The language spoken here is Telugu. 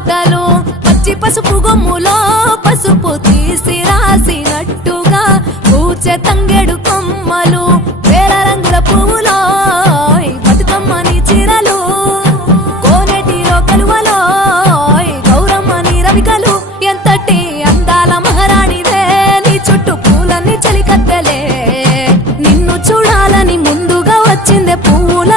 పాటలు పచ్చి పసుపు గొమ్ములో పసుపు తీసి రాసినట్టుగా పూచె తంగెడు కొమ్మలు వేల రంగుల పువ్వులో బతుకమ్మని చీరలు కోనేటిలో కలువలో గౌరమ్మని రవికలు ఎంతటి అందాల మహారాణివే నీ చుట్టూ పూలన్నీ చలికత్తెలే నిన్ను చూడాలని ముందుగా వచ్చిందే పువ్వుల